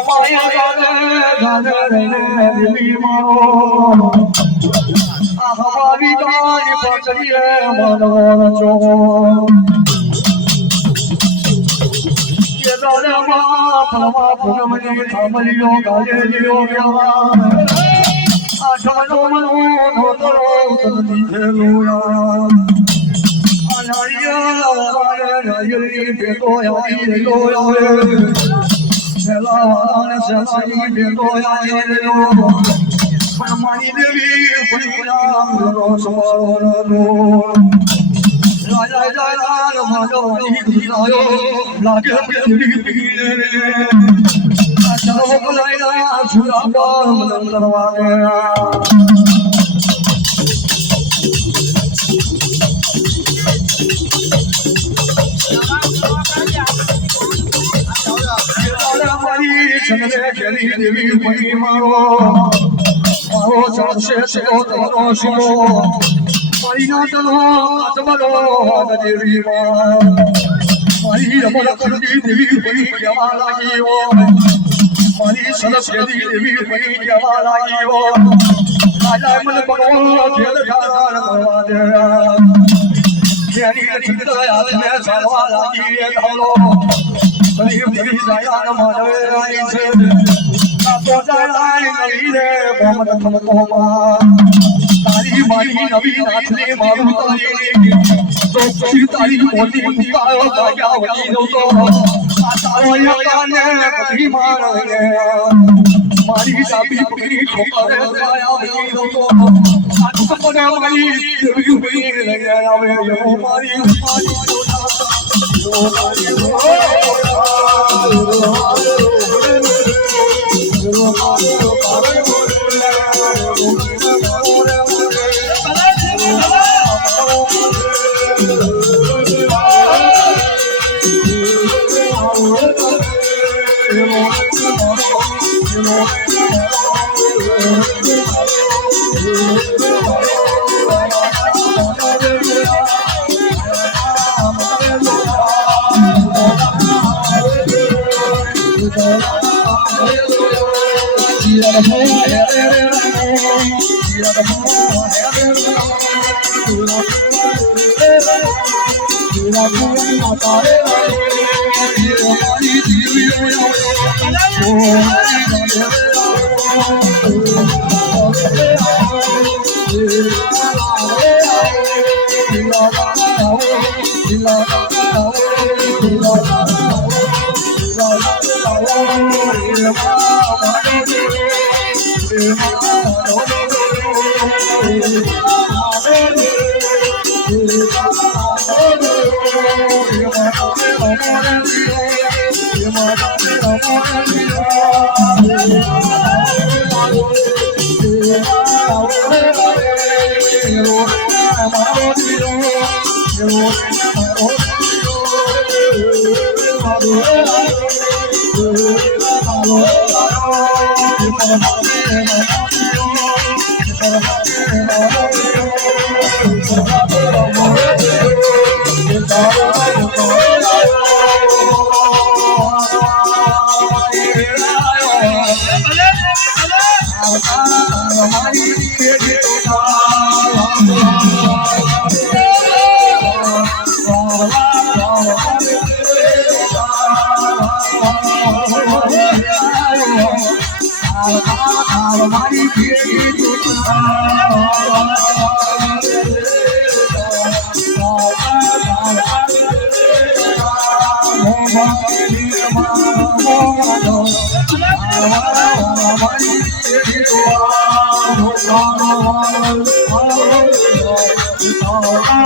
માયા ગાને ગાને દેવી મારો આ હવારી ગાની પચડીએ મનોર છો કે દાડમાં ફળવા પૂનમની થામલીઓ ગાલે લીઓ ગયા આ ઠાડો મનો ધોતરો તનતી ખેલોયા આ નાળિયેર ભેટો આવી રહ્યો આવે સેલાવાને સેલાની ભેટો આવી રહ્યો પણ મારી દેવી પૈયા રો સોનો રાજા રાજા માગવાની દીનાયો લાગે પીડી પીને આ ચલો બોલાયા સુરા પર મન કરવાને ચંદ્રે ખેલી દેવી પડી મારો ચાલશે તો તમારો શિવો મારી ના તલવા દેવી મારી અમર કરતી દેવી પડી જવા લાગીઓ મારી સરસ્વતી દેવી પડી જવા લાગીઓ રાજા મન ભગવાન ખેલ ધાર કરવા દે જેની ચિંતા હાથને ચાલવા લાગી એ ધાલો ગરીબ દેવી દયાન માનવે રાઈ છે તો જાય ગઈ રે ભમત થમતોમાં તારી મારી નવી નાથની મારું તારી તો પછી તારી મોટી મુકાયો ગાયા વળી નો તો આ તારો યાને કભી મારે મારી ડાબી પકડી ખોપારે ગાયા વળી નો તો આ સપને મારી દેવી ઉભી રહી આવે યો મારી Oh,